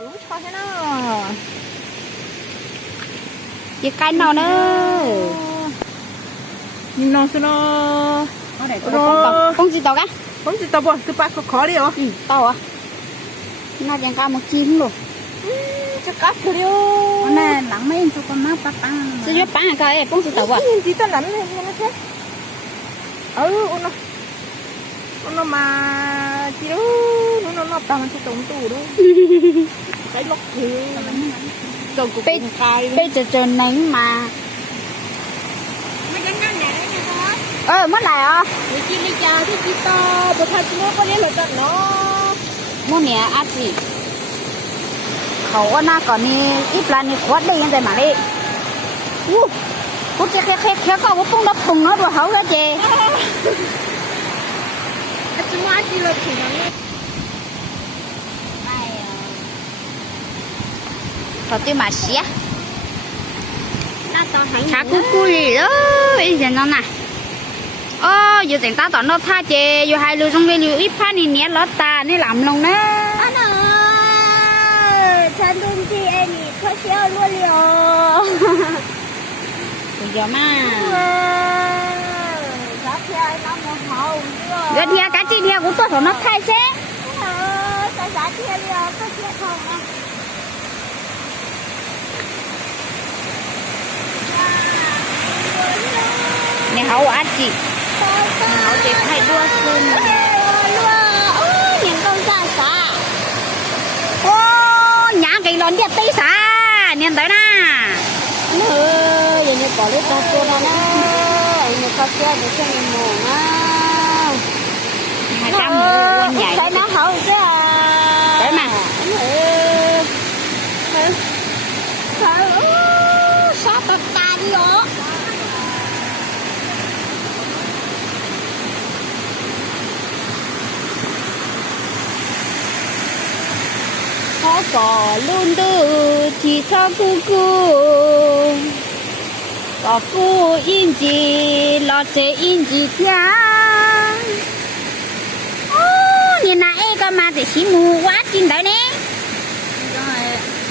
Ủa cho thế nào? Chị cái nào nữa? Nhìn nó xem nó. Con gì tàu cả? Không chỉ tao bỏ từ ba khó đi hả? Tàu à? Nó chẳng có một chim luôn. Chắc cắt thôi đi. Nè, lắm mấy cho con má bắt bắn. Chứ biết bắn cái con gì tàu à? Nhìn gì tao nắm này nó thế. Nó mà chị đó nó tao sẽ trống tủ đó. Cái lọc thì rồi cũng cay. Bây giờ trời nắng mà. Mất lại à? Đi chi đi chào thì chị to, bữa thay chị nó có đến là trận nó. Mua nè ăn gì? Khẩu nó còn đi ít lần đi quất đi như thế mà đi. Cô chỉ khé có một phong đập thùng nó rồi hấu ra chè. Chị mua ăn gì là thùng nó. Thôi tôi mà xía. Chả cú gì đó, bây giờ nó nè. Giờ tỉnh ta tỏ nó tha chè, giờ hai lưu trong đây lưu ít phát này nhé lót ta nên làm lòng nè. Anh ơi, chân đông chị em thì khó xéo luôn liều. Bây giờ mà. Giá thịa nó một hầu. Giá thịa cá chị thịa của tôi nó thay xe. Giá thịa liều, có thịa không à? Nè hậu ăn chị. Hậu chị hay đua xuân. Nhìn con ra xả. Nhá cái lon đẹp tí xả. Nhìn tới nè. Giờ như bỏ lít ra xua ra nè. Giờ có xua để cho mình mổ nè. 200 quân nhảy. Cái nó hậu chứ à. Đấy mà. Sao tất cả đi đó. Có cỏ luôn tư chỉ cho cu có cu in gì lọt chế in gì thia nhìn này cơ mà thì xí mù quá chín đấy nè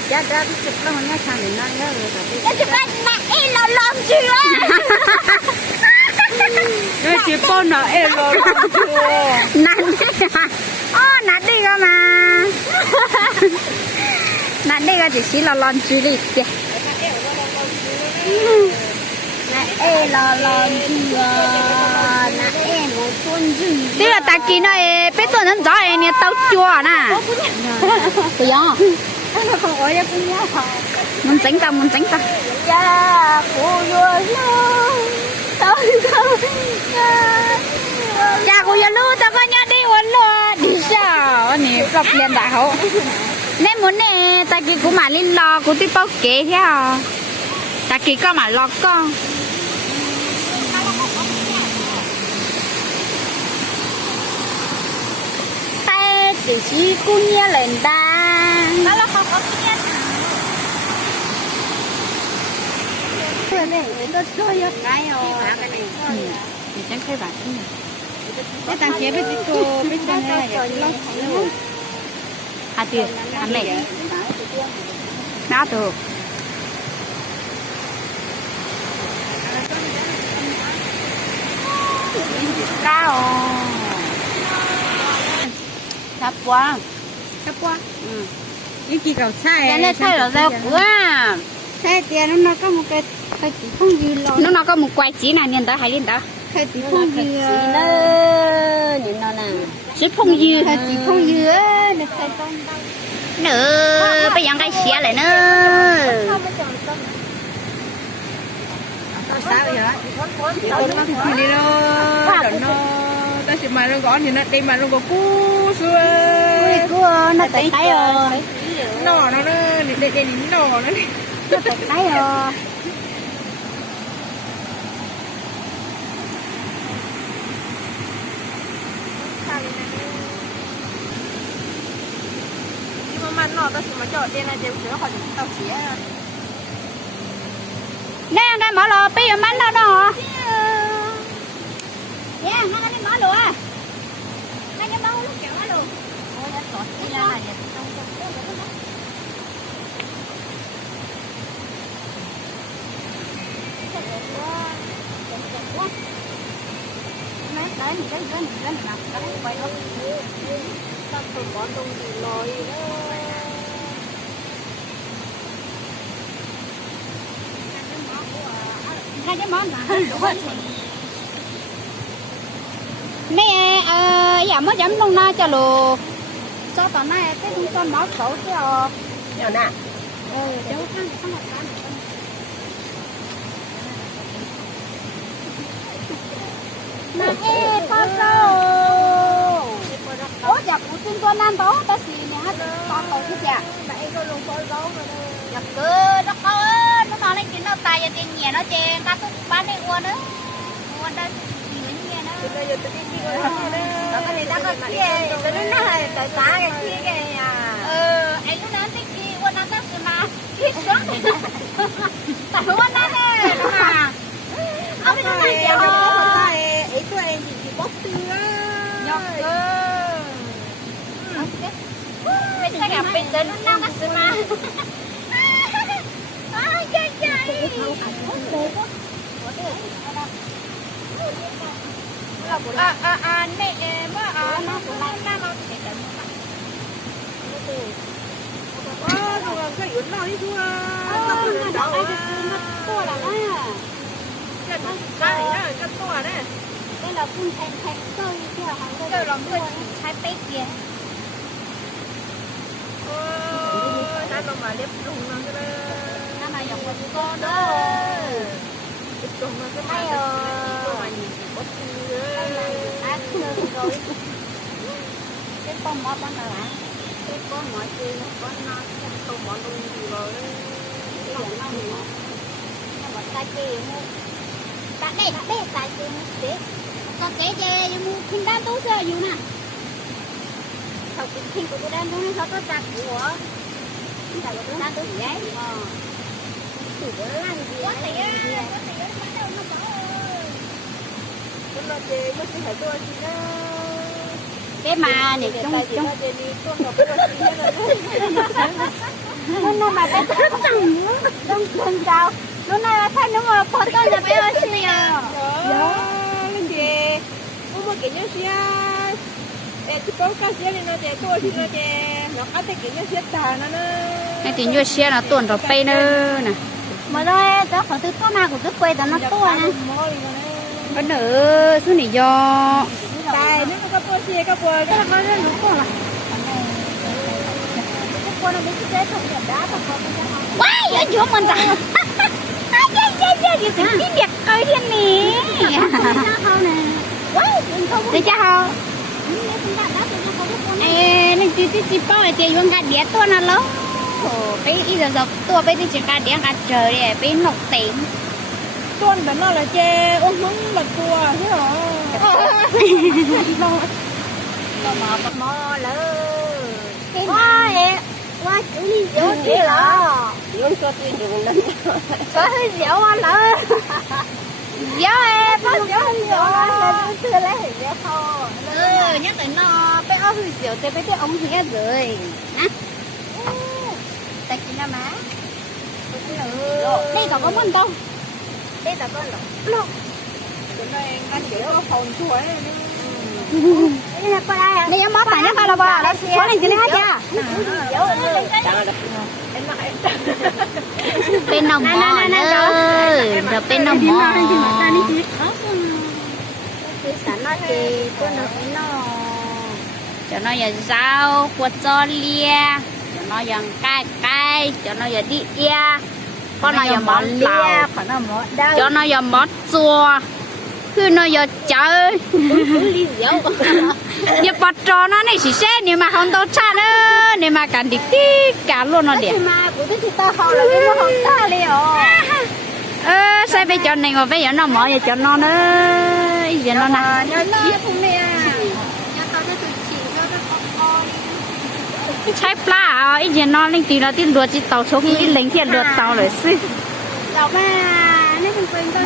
Dạ đã chụp nó nha sang đến nó nhớ rồi. Dạ chụp nó em nó lom chưa. Đây chị con nó em rồi. nắn nắn đi cơ mà nắn đi cơ thì xí là lon chú đi kìa Em lo chưa. Nè em một con gì. thế là ta kia nó bé tôi nó giỏi em tao chua nè bây giờ Nó không ở đây cũng nhớ hả. muốn tránh tao Dạ cô rồi tao cha của giờ lu tao có nhớ đi uốn luôn đi sao nè gặp liền đại hậu nên muốn nè ta kia cũng mà lên lo cũng tiếp bao kế thế à ta kia có mà lo con tay chỉ chỉ cũng nhớ lên ta nó là không có nghe rồi này nó chơi cái rồi thì chẳng thấy bạn thế này cái tăng chế với cô với chân này là lo tiền ăn này đã được cao sắp quá Cái gì cầu sai. cái này thay là rau quá thế tiền nó có một cái chỉ không gì lo nó có một quay chỉ nào nhìn tới hay lên đó cái chỉ không gì đó nhìn nó nè chỉ không dư cái chỉ không gì á được cái con nữa bây giờ cái xía lại nữa Sao vậy hả? Chị con nó thì đi đâu? Nó ta chỉ mà nó gõ thì nó đi mà nó có cú xưa. nó tới tay rồi Nó để nó nó đi. nó tới tay rồi Nhưng mà nó ta chỉ mà cho trên này đều sửa khỏi được tao xía. nè cái mỏ lò bây giờ bánh đâu đó dạ nó đi mở lụa nó đi mở lúc kiểu mở lụa ôi nó sọt đi ra này đấy đấy đấy đấy đấy nào đấy quay đó các phần bón đông thì lòi đó hai cái món đúng rồi nè giờ mới chấm đông na cho lù cho tao này cái chúng con máu xấu chứ nhỏ nè cháu thằng mà bao lâu ủa chặt của chúng con ăn đó ta xì nè hết con tổ chứ chả mẹ có luôn coi gấu rồi chặt cơ nó có nó nói lên chuyện nó tay và tiền nhẹ nó chè cá tôi bán đi uốn nữa uốn đây nhiều nhẹ nó bây giờ tôi đi rồi đó cái này đã có kia tôi nói là tại xã cái kia kìa anh lúc đó thích đi uốn nó rất là thích xuống tại uốn nó nè mà ông đi nó chè thôi ý của em chỉ bóc tư nhóc cơ mình sẽ gặp bên tới lúc nào các sự mà ai chơi chơi nè mà nó cũng là nó sẽ tận rồi cái yến nào đi thua to là đó cái to đấy đây là phun thành cây theo hàng cây làm cây hai bé kia nó mà liếp lùng nó cái nó là dòng con đó liếp lùng nó cái hay rồi bóc tư rồi cái con mọt con là cái con mọi chuyện con nó không bỏ luôn gì rồi cái dòng nó mà ta chê mu ta đây ta chê mu thế con kể chê mu khinh đan tú saoอยู่น่ะเขากินkhinh của tôi đan tú nó có chặt củaแต่ว่าđan tú dễ chủ nó làm gì quá thì bắt đầu nó bỏ con nó chê nó chỉ phải tôi gì đó cái mà này trong nó mà bé chẳng đông chân cao nó này thấy nó mà phốt con là bé ơi xí à lên chè có một cái nhớ xia thì có cá xia này nó chè tôi thì nó chè nó ăn cái nhớ xia tà nó cái tiền vô xe là tuần rồi bay nữa nè mà đây tao phải từ con nào của tôi quay tao nó to nè cái nữa số này do tài nó có bơ xia có bơ cái nó nó có là con nó biết cái không đẹp đá không quá ở chỗ mình rằng gì thì biết đẹp coi thiên nè không nè quá để cho họ nên chỉ bao là chỉ dùng cái đĩa to nó lớn cái ý giờ to bây giờ chỉ cái đĩa cái trời để bây nọc tiền tuần đó nó là chè ôm hứng là cua thế hả mò lỡ quá chú đi dỗ đi là dỗ cho tôi đừng lên có hơi dẻo anh lỡ dẻo em dỗ là tôi lấy thì dễ thôi nhắc tới nó bé áo hơi dẻo tới bé cái ống hé rồi hả tại chị na má đây có món đâu đây là con lộc cái này anh chỉ có phòng chuối đây em bóp phải nó phải là bò đó số này cho nó hết chưa bên nồng mò nữa rồi bên nồng mò cho nó giờ rau quật cho lia cho nó giờ cay cho nó giờ đi ia con nó giờ món lào cho nó giờ món chua cứ nó giờ chơi giờ bắt trò nó này chỉ xe nhưng mà không đâu cha nữa nhưng mà cả đi cả luôn nó đẹp sao bây giờ này ngồi bây giờ nó mở giờ cho nó nữa giờ nó nè trái pla à ý giờ nó lên từ nó từ lúa chỉ tàu xuống ít lính thiệt lúa tàu rồi xí đọc mà nó không quên con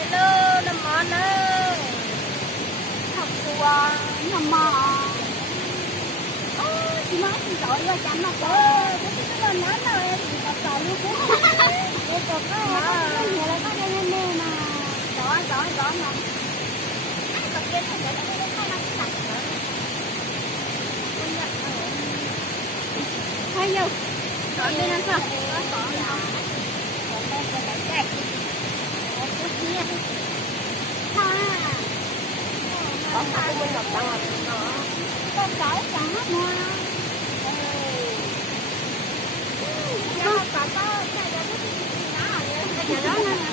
Hello, năm món nữa. học của nằm mò chị nói chị giỏi rồi chẳng mà có cái lần đó rồi chị tập giỏi luôn cũng tôi tập cái nhiều là có nên nè mà giỏi mà tập kia thì để nó không nó sạch nữa hay vô chọn bên ăn sao Có phải mình đọc tao nó con giỏi chẳng hết mà nó cả có cái đó cái đó nó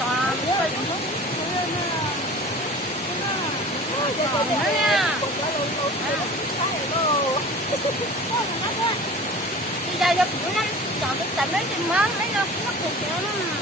đi ra cho bữa nay chọn cái tầm đấy thì món đấy nó cực lắm.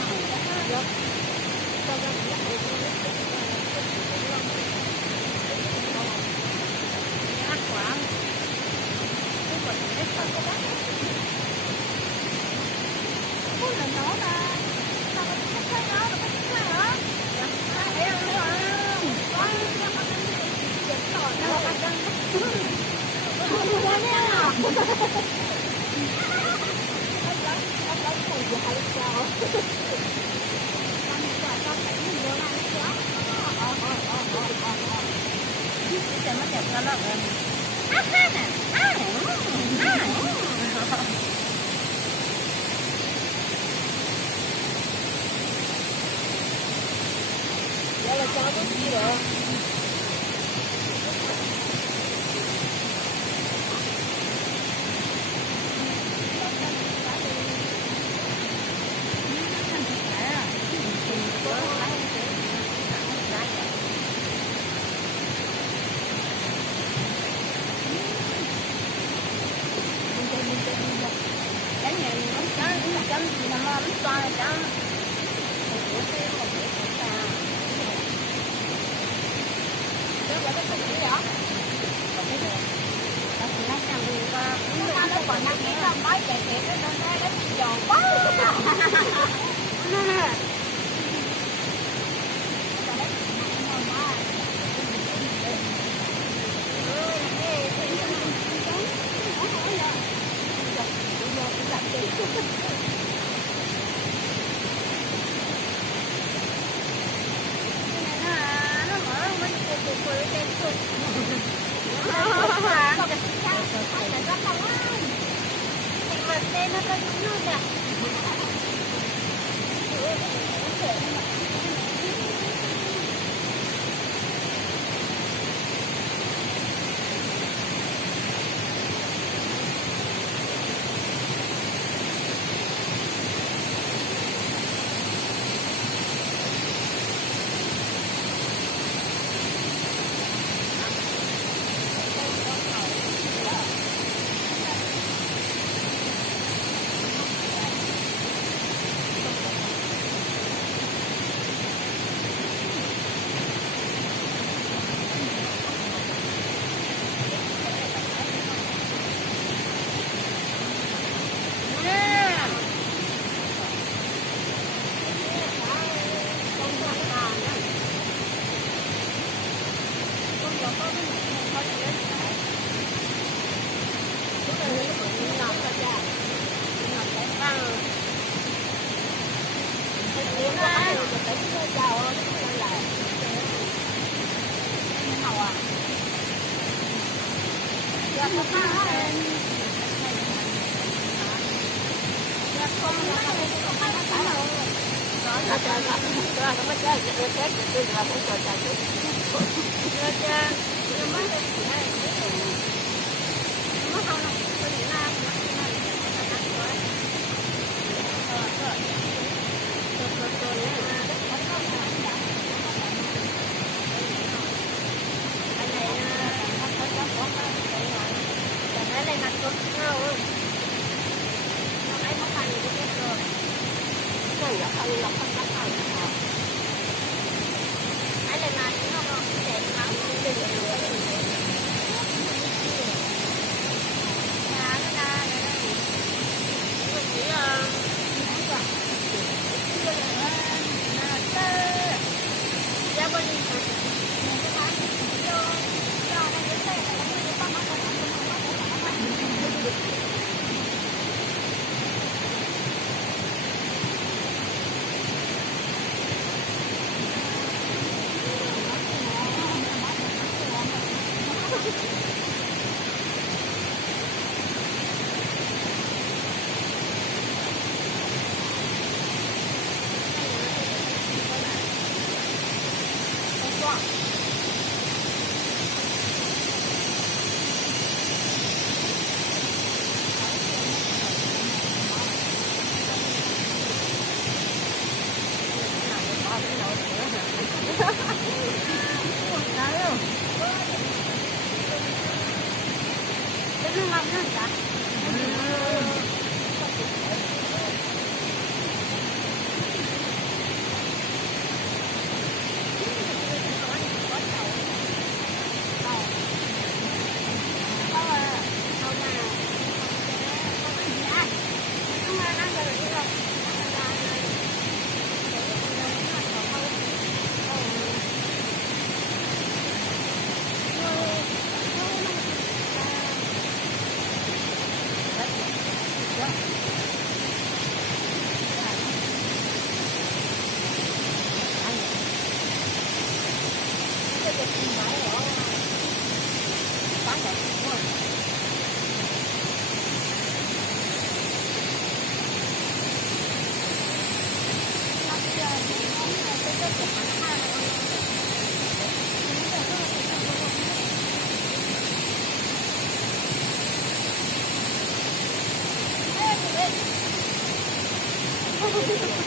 Thank